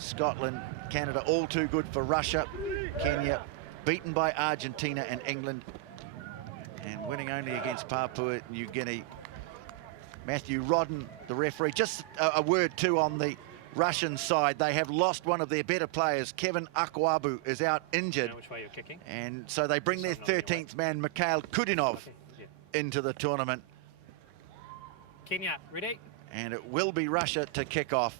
Scotland, Canada, all too good for Russia. Kenya beaten by Argentina and England, and winning only against Papua New Guinea. Matthew Rodden, the referee. Just a word too on the Russian side. They have lost one of their better players. Kevin Akwabu is out injured. You know which way you're kicking? And so they bring their 13th man, Mikhail Kudinov, into the tournament. Kenya, ready? And it will be Russia to kick off.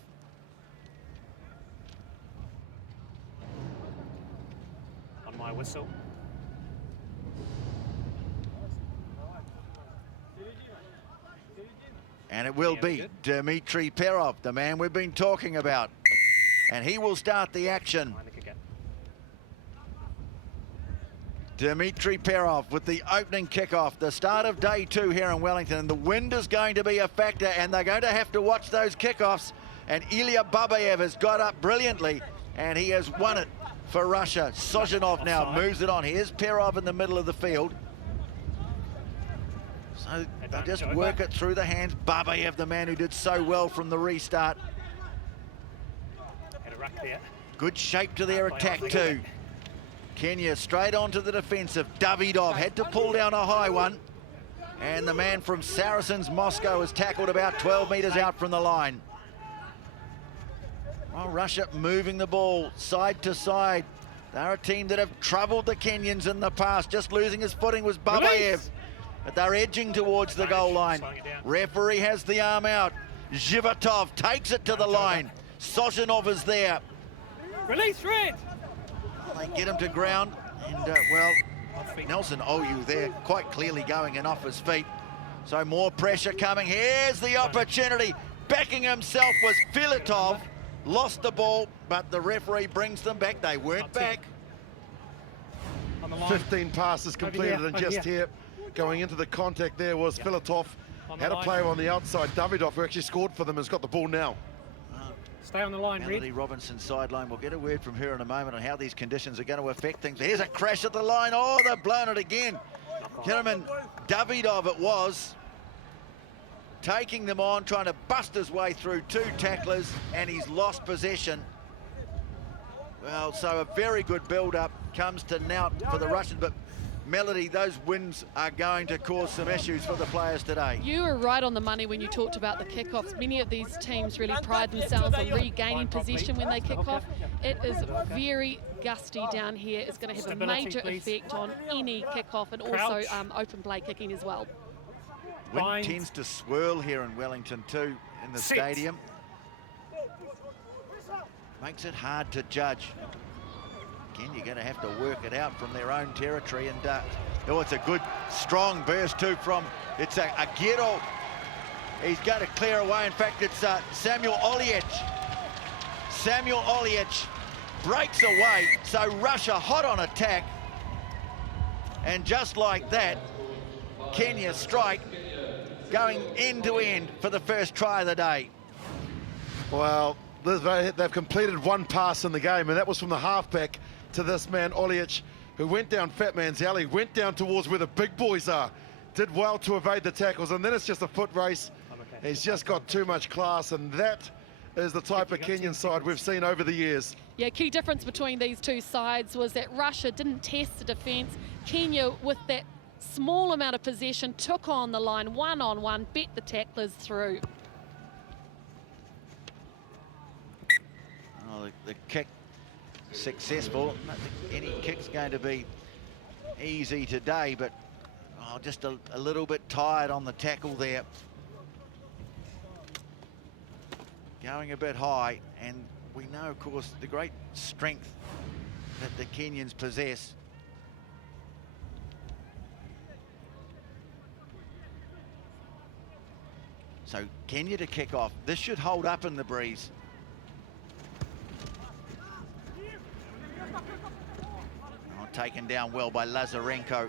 On my whistle. And it will be Dmitry Perov, the man we've been talking about. And he will start the action. Dmitry Perov with the opening kickoff, the start of day 2 here in Wellington. And the wind is going to be a factor, and they're going to have to watch those kickoffs. And Ilya Babayev has got up brilliantly, and he has won it for Russia. Sozhinov now moves it on. Here's Perov in the middle of the field. So they just work it through the hands. Babayev, the man who did so well from the restart. Good shape to their attack too. Kenya straight onto the defensive. Davidov had to pull down a high one. And the man from Saracens Moscow is tackled about 12 metres out from the line. Well, Russia moving the ball side to side. They're a team that have troubled the Kenyans in the past. Just losing his footing was Babayev. But they're edging towards the goal line. Referee has the arm out. Zhivatov takes it to the line. Sozhinov is there. Release red. Well, they get him to ground. And, well, Nelson Oyu there quite clearly going in off his feet. So more pressure coming. Here's the opportunity. Backing himself was Filatov. Lost the ball, but the referee brings them back. They weren't back. 15 passes completed, and just here, going into the contact there was Filatov. Had a player on the outside, Davidov, who actually scored for them, has got the ball now. Stay on the line, Melody Robinson sideline. We'll get a word from her in a moment on how these conditions are going to affect things. Here's a crash at the line. Oh, they've blown it again. Gentlemen, Davidov it was. Taking them on, trying to bust his way through 2 tacklers, and he's lost possession. Well, so a very good build-up comes to Nout for the Russians, but Melody, those wins are going to cause some issues for the players today. You were right on the money when you talked about the kickoffs. Many of these teams really pride themselves on regaining possession when they kick off. It is very gusty down here. It's going to have a major effect on any kickoff, and also open play kicking as well. Wind tends to swirl here in Wellington too, in the stadium. Makes it hard to judge. Again, you're going to have to work it out from their own territory. And oh, it's a good, strong burst too from, it's a Gero. He's going to clear away. In fact, it's Samuel Oliech. Samuel Oliech breaks away. So Russia hot on attack. And just like that, Kenya strike going end to end for the first try of the day. Well, they've completed 1 pass in the game, and that was from the halfback to this man, Oliech, who went down Fat Man's Alley, went down towards where the big boys are, did well to evade the tackles, and then it's just a foot race. He's just got too much class, and that is the type of Kenyan side we've seen over the years. Yeah, key difference between these two sides was that Russia didn't test the defence. Kenya, with that small amount of possession, took on the line one-on-one, bet the tacklers through. Oh, the kick successful. I don't think any kick's going to be easy today, but just a little bit tired on the tackle there. Going a bit high, and we know, of course, the great strength that the Kenyans possess. So Kenya to kick off. This should hold up in the breeze. Taken down well by Lazarenko.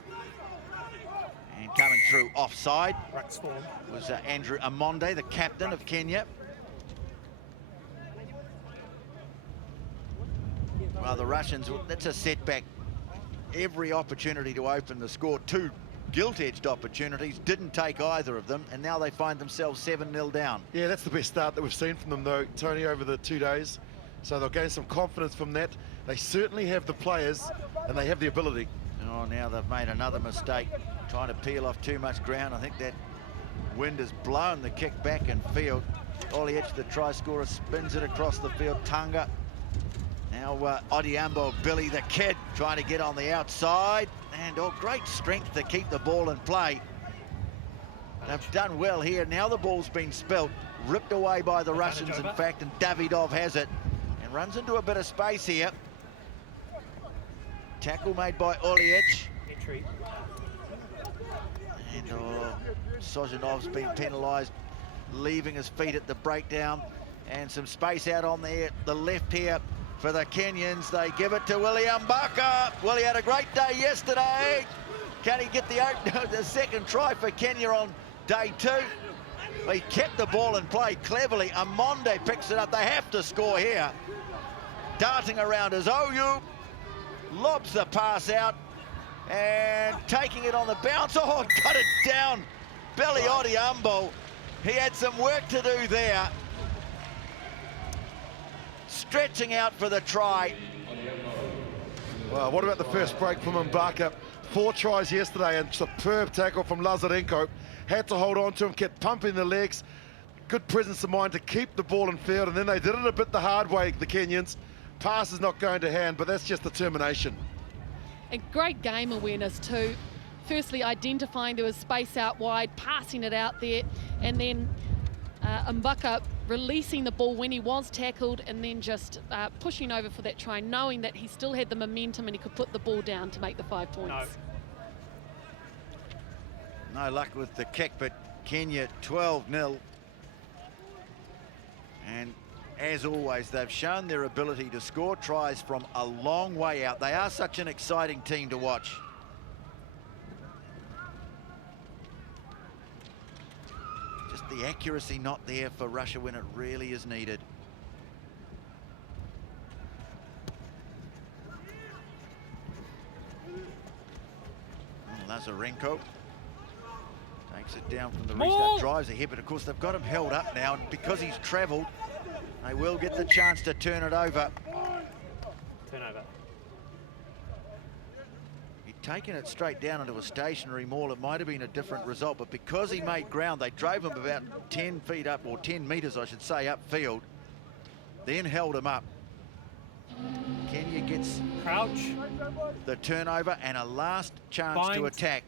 And coming through offside was Andrew Amonde, the captain of Kenya. Well, the Russians, that's a setback. Every opportunity to open the score. 2 gilt-edged opportunities, didn't take either of them, and now they find themselves 7-0 down. Yeah, that's the best start that we've seen from them, though, Tony, over the 2 days. So they'll gain some confidence from that. They certainly have the players and they have the ability. Oh, now they've made another mistake, trying to peel off too much ground. I think that wind has blown the kick back in field. Oliech, the try scorer, spins it across the field. Tunga. Now Odiambo, Billy the Kid, trying to get on the outside. And great strength to keep the ball in play. They've done well here. Now the ball's been spilt, ripped away by the Russians, in fact, and Davidov has it and runs into a bit of space here. Tackle made by Oliech. And Sojanov's been penalised, leaving his feet at the breakdown. And some space out on the left here for the Kenyans. They give it to Willie Mbaka. Willie had a great day yesterday. Can he get the second try for Kenya on day 2? He kept the ball in play cleverly. Amonde picks it up. They have to score here. Darting around is Oyu. Lobs the pass out and taking it on the bounce. Oh, cut it down. Billy Odiambo. He had some work to do there. Stretching out for the try. Well, what about the first break from Mbaka? 4 tries yesterday and superb tackle from Lazarenko. Had to hold on to him, kept pumping the legs. Good presence of mind to keep the ball in field, and then they did it a bit the hard way, the Kenyans. Pass is not going to hand, but that's just determination. And great game awareness too. Firstly, identifying there was space out wide, passing it out there, and then Mbaka releasing the ball when he was tackled, and then just pushing over for that try, knowing that he still had the momentum and he could put the ball down to make the 5 points. No luck with the kick, but Kenya 12-0. And as always, they've shown their ability to score tries from a long way out. They are such an exciting team to watch. Just the accuracy not there for Russia when it really is needed. And Lazarenko takes it down from the restart, drives ahead, but of course they've got him held up now, and because he's travelled, they will get the chance to turn it over. Turnover. He'd taken it straight down into a stationary maul, it might have been a different result, but because he made ground, they drove him about 10 feet up, or 10 metres, I should say, upfield, then held him up. Kenya gets Crouch. the turnover and a last chance to attack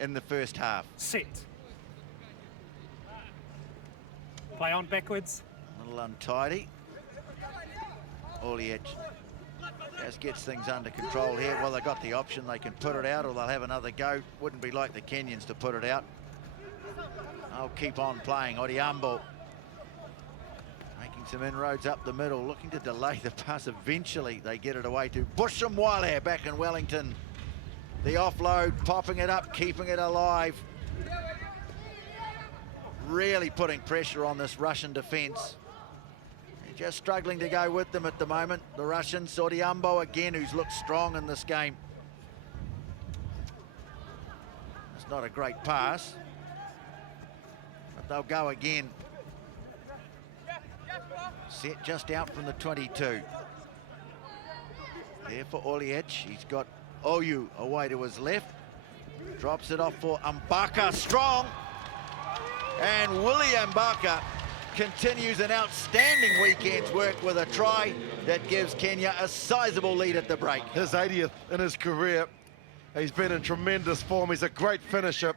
in the first half. Sit. Play on backwards. A little untidy. Oliech just gets things under control here. Well, they got the option. They can put it out or they'll have another go. Wouldn't be like the Kenyans to put it out. I'll keep on playing. Odiambo making some inroads up the middle, looking to delay the pass. Eventually, they get it away to Bushamwale back in Wellington. The offload, popping it up, keeping it alive. Really putting pressure on this Russian defence. They're just struggling to go with them at the moment. The Russians, Odiambo again, who's looked strong in this game. It's not a great pass, but they'll go again. Set just out from the 22. There for Oliech, he's got Oyu away to his left. Drops it off for Mbaka, strong. And Willie Mbaka continues an outstanding weekend's work with a try that gives Kenya a sizable lead at the break. His 80th in his career. He's been in tremendous form. He's a great finisher.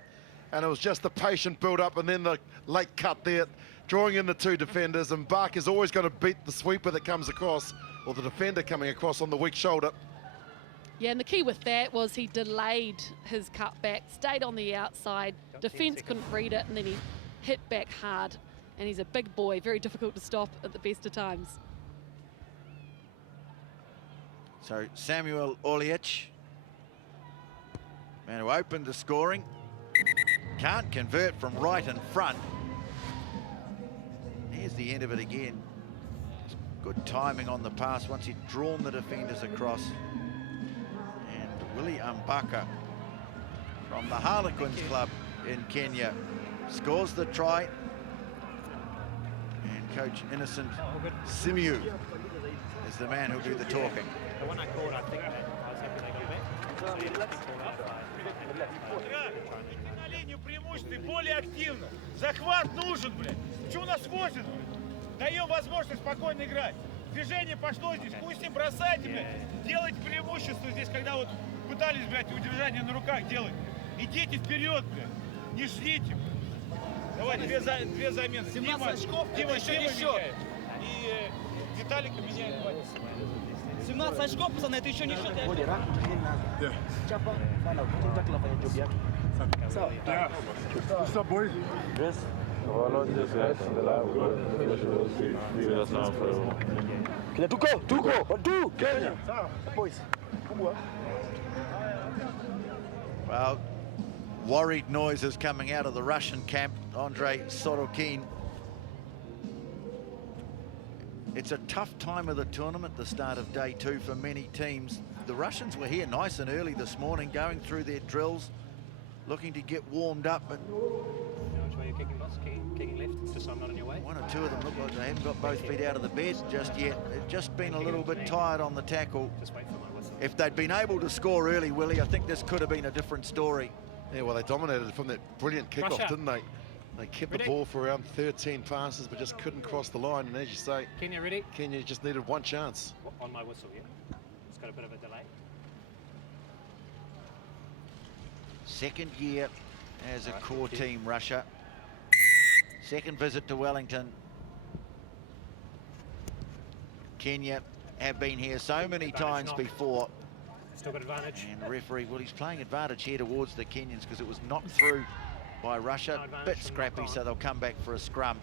And it was just the patient build-up and then the late cut there, drawing in the 2 defenders. And Mbaka is always going to beat the sweeper that comes across, or the defender coming across on the weak shoulder. Yeah, and the key with that was he delayed his cutback, stayed on the outside. Defence couldn't read it, and then he hit back hard. And he's a big boy, very difficult to stop at the best of times. So Samuel Oliech, man who opened the scoring, can't convert from right in front. Here's the end of it again. Good timing on the pass once he'd drawn the defenders across. Willie Mbaka from the Harlequins club in Kenya scores the try. And coach Innocent Simiu is the man who'll do the talking. The one I called, I think that I was happy they got back. So yeah, it's been called out by- На линию преимущества более активно. Захват нужен, блядь. Что у нас возят, блядь? Даем возможность спокойно играть. Движение пошло здесь. Пусть не бросайте, блядь. Делайте преимущество здесь, когда вот пытались, блядь, удержание на руках делать. Идите вперед, блядь. Не ждите. Давай, две замены. Дима меняет. И Виталика меняет. 17 очков, пацаны, это еще не счет. What's up, boys? Well, worried noises coming out of the Russian camp. Andrei Sorokin. It's a tough time of the tournament, the start of day 2 for many teams. The Russians were here nice and early this morning, going through their drills, looking to get warmed up, but You know which way you're kicking, boss? Kicking left, just so I'm not in your way. one or two of them look like they haven't got both feet out of the bed just yet. They've just been a little bit tired on the tackle. Just wait for my whistle. If they'd been able to score early, Willie, I think this could have been a different story. Yeah, well, they dominated from that brilliant kickoff, Russia. didn't they? They kept Ready? the ball for around 13 passes, but just couldn't cross the line. And as you say, Kenya ready? Kenya just needed one chance. On my whistle, yeah. It's got a bit of a delay. Second year as a core team, Russia. Second visit to Wellington. Kenya have been here so many times before. Still got advantage. And the referee, well, he's playing advantage here towards the Kenyans because it was knocked through by Russia. No advantage Bit from scrappy, knock on. so they'll come back for a scrum.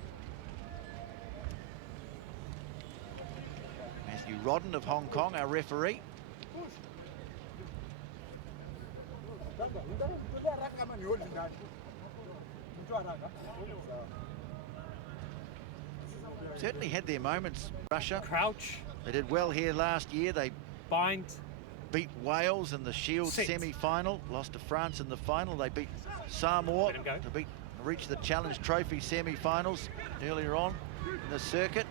Matthew Rodden of Hong Kong, our referee. Certainly had their moments, Russia. Crouch, They did well here last year. They bind, beat Wales in the Shield Sit. semi-final, lost to France in the final. They beat Samoa Let him go. to reach the Challenge Trophy semi-finals earlier on in the circuit.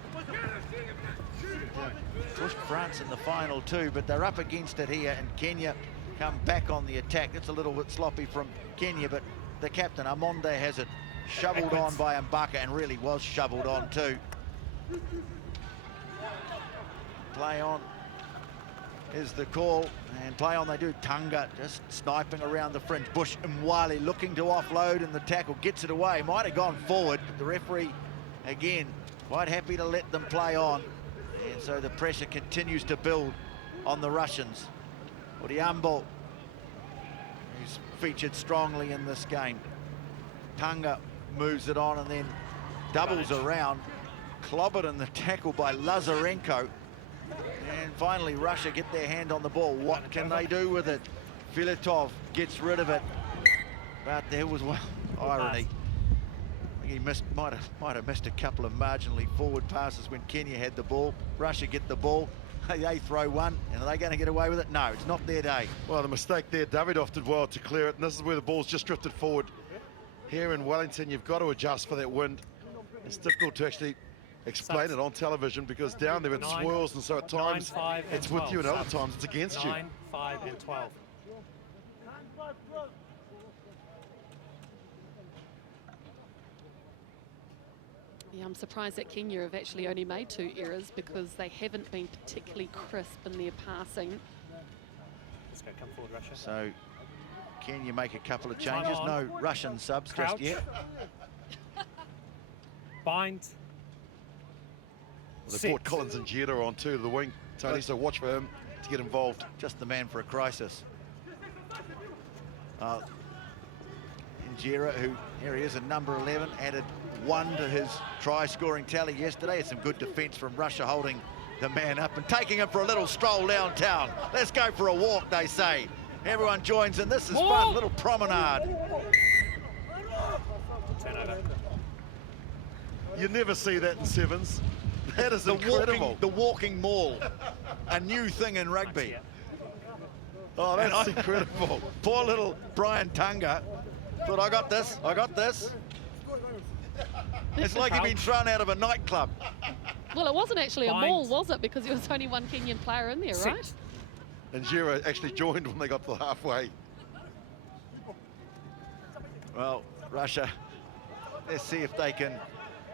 Pushed France in the final too, but they're up against it here, and Kenya come back on the attack. It's a little bit sloppy from Kenya, but the captain, Amonde, has it shoveled on by Mbaka, and really was shoveled on too. Play on is the call, and play on they do. Tunga just sniping around the fringe. Bush Mwali looking to offload, and the tackle gets it away. Might have gone forward, but the referee, again, quite happy to let them play on. And so the pressure continues to build on the Russians. Odiambo, who's featured strongly in this game. Tunga moves it on and then doubles around. Clobbered in the tackle by Lazarenko. And finally, Russia get their hand on the ball. What can they do with it? Filatov gets rid of it. But there was one irony. He might have missed a couple of marginally forward passes when Kenya had the ball. Russia get the ball. They throw one, and are they going to get away with it? No, it's not their day. Well, the mistake there, Davidoff did well to clear it, and this is where the ball's just drifted forward. Here in Wellington, you've got to adjust for that wind. It's difficult to actually explain it on television because down there it swirls, and so at times 9, 5, and it's with 12. you and other times it's against you. 9, 5, and 12. Yeah, I'm surprised that Kenya have actually only made 2 errors because they haven't been particularly crisp in their passing. Let's go, come forward, Russia. So, Kenya make a couple of changes. No Russian subs Crouch. just yet. Bind. Well, they Sit. brought Collins and Jetta on too, the wing, Tony, so watch for him to get involved. Just the man for a crisis. Injera, who, here he is at number 11, added 1 to his try-scoring tally yesterday. It's some good defence from Russia, holding the man up and taking him for a little stroll downtown. Let's go for a walk, they say. Everyone joins in. This is fun, little promenade. Turnover. You never see that in sevens. That is incredible. The walking mall, a new thing in rugby. Oh, that's incredible. Poor little Brian Tunga thought, I got this, I got this. It's like he'd been thrown out of a nightclub. Well, it wasn't actually a Bind. maul, was it? Because there was only one Kenyan player in there, Sit. right? And Gira actually joined when they got to the halfway. Well, Russia, let's see if they can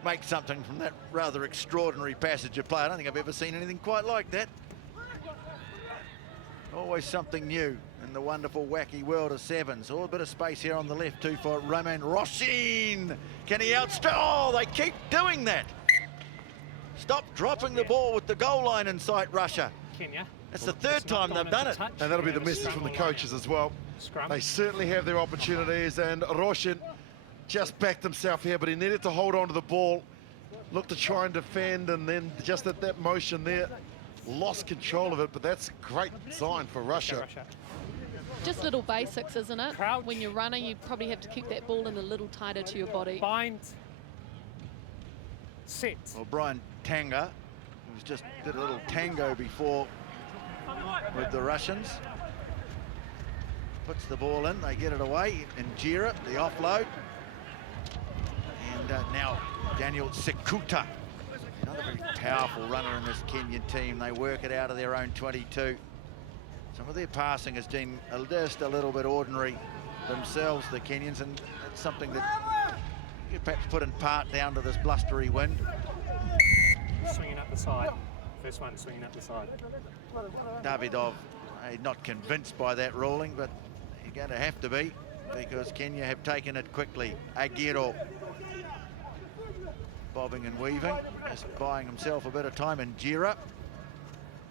make something from that rather extraordinary passage of play. I don't think I've ever seen anything quite like that. Always something new in the wonderful, wacky world of sevens. Oh, a bit of space here on the left, too, for Roman Roshin. Can he outstrip? Oh, they keep doing that. Stop dropping the ball with the goal line in sight, Russia. Kenya. That's the third time they've done it. And that'll be the message from the coaches as well. Scrum. They certainly have their opportunities, and Roshin just backed himself here, but he needed to hold on to the ball, looked to try and defend, and then just at that motion there, lost control of it. But that's a great sign for Russia. Just little basics, isn't it? Crouch. When you're running, you probably have to keep that ball in a little tighter to your body. Bind. Sit. Well, Brian Tanga, who's just did a little tango before with the Russians, puts the ball in, they get it away, and Gira, the offload. And now Daniel Sekuta, another very powerful runner in this Kenyan team. They work it out of their own 22. Some of their passing has been just a little bit ordinary themselves, the Kenyans, and it's something that you could perhaps put in part down to this blustery wind. Swinging up the side. First one swinging up the side. Davidov, not convinced by that ruling, but he's going to have to be, because Kenya have taken it quickly. Agiro bobbing and weaving, just buying himself a bit of time, and Gira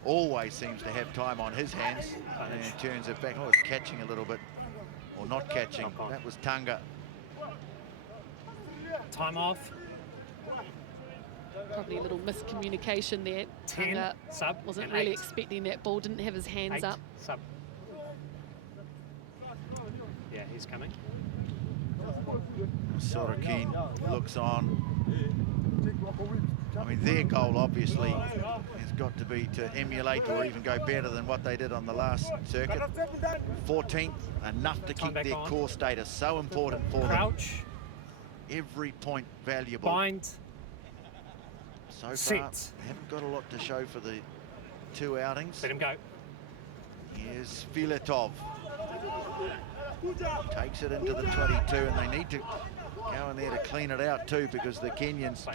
always seems to have time on his hands and turns it back. Oh, it's catching a little bit, or not catching. That was Tanga. Time off. Probably a little miscommunication there. 10, Tanga sub, wasn't and really 8. expecting that ball, didn't have his hands 8, up. sub. Yeah, he's coming. Sorokin looks on. I mean, their goal obviously has got to be to emulate or even go better than what they did on the last circuit. 14th, enough to keep their core status. So important for them. Crouch. Every point valuable. Bind. So far, Sit. they haven't got a lot to show for the two outings. Let him go. Here's Filatov. Takes it into the 22, and they need to go in there to clean it out too, because the Kenyans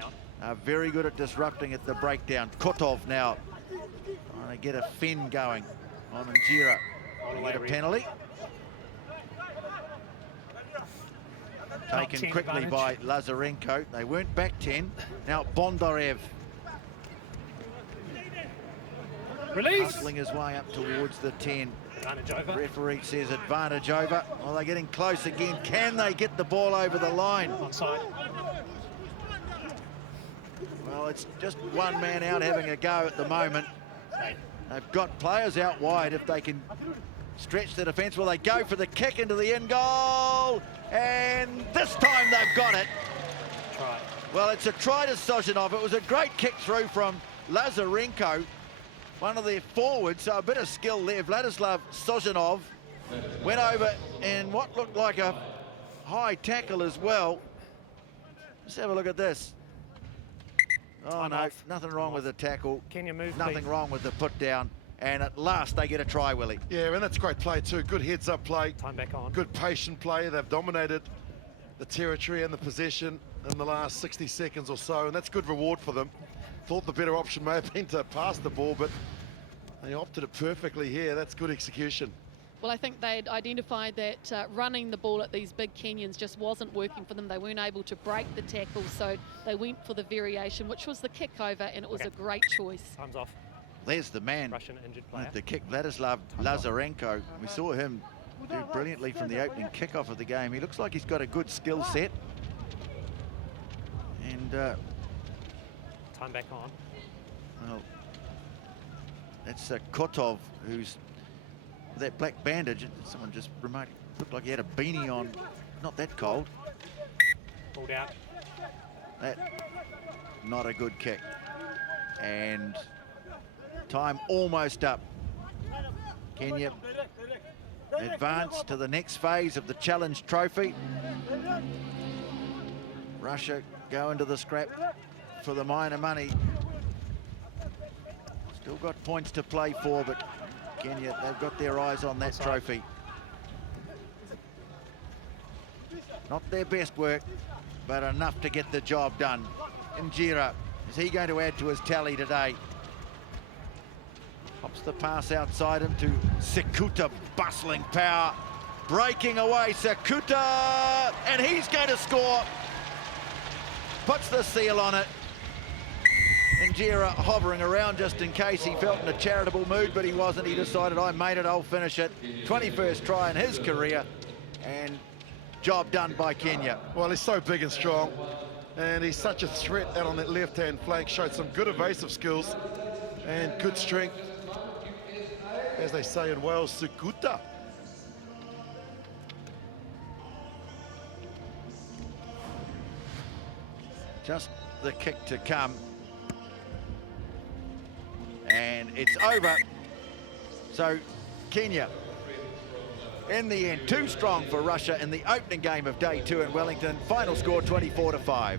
are very good at disrupting at the breakdown. Kotov now trying to get a fin going on Njira. They get a penalty. Taken quickly by Lazarenko. They weren't back 10. Now Bondarev. Release. Hustling his way up towards the 10. Advantage over. Referee says advantage over. Well, they're getting close again. Can they get the ball over the line? Onside. Well, it's just one man out having a go at the moment. They've got players out wide if they can stretch the defence. Well, they go for the kick into the end goal. And this time they've got it. Try. Well, it's a try to Sozhinov. It was a great kick through from Lazarenko, one of their forwards, so a bit of skill there. Vladislav Sozhinov went over in what looked like a high tackle as well. Let's have a look at this. Oh, no, nothing wrong with the tackle. Can you move, Nothing please? wrong with the put down. And at last they get a try, Willie. Yeah, and that's great play too. Good heads-up play. Time back on. Good patient play. They've dominated the territory and the possession in the last 60 seconds or so, and that's good reward for them. Thought the better option may have been to pass the ball, but they opted it perfectly here. That's good execution. Well, I think they'd identified that running the ball at these big Kenyans just wasn't working for them. They weren't able to break the tackle, so they went for the variation, which was the kick over, and it was a great choice. Time's off. There's the man Russian injured player. with the kick, Vladislav Lazarenko. We saw him do brilliantly from the opening kickoff of the game. He looks like he's got a good skill set. And, Time back on. well, that's Kotov, who's that black bandage. Someone just remotely looked like he had a beanie on. Not that cold. Pulled out. That, not a good kick. And time almost up. Kenya advance to the next phase of the Challenge Trophy. Russia go into the scrap for the minor money Still got points to play for, but Kenya, they've got their eyes on that trophy. Not their best work, but enough to get the job done. Njira, is he going to add to his tally today? Pops the pass outside him to Sekuta, bustling power. Breaking away, Sekuta, and he's going to score. Puts the seal on it. Njira hovering around just in case he felt in a charitable mood, but he wasn't. He decided, I made it, I'll finish it. 21st try in his career, and job done by Kenya. Well, he's so big and strong, and he's such a threat out on that left-hand flank. Showed some good evasive skills and good strength. As they say in Wales, Sekuta. Just the kick to come. And it's over. So Kenya, in the end, too strong for Russia in the opening game of day 2 in Wellington. Final score 24-5.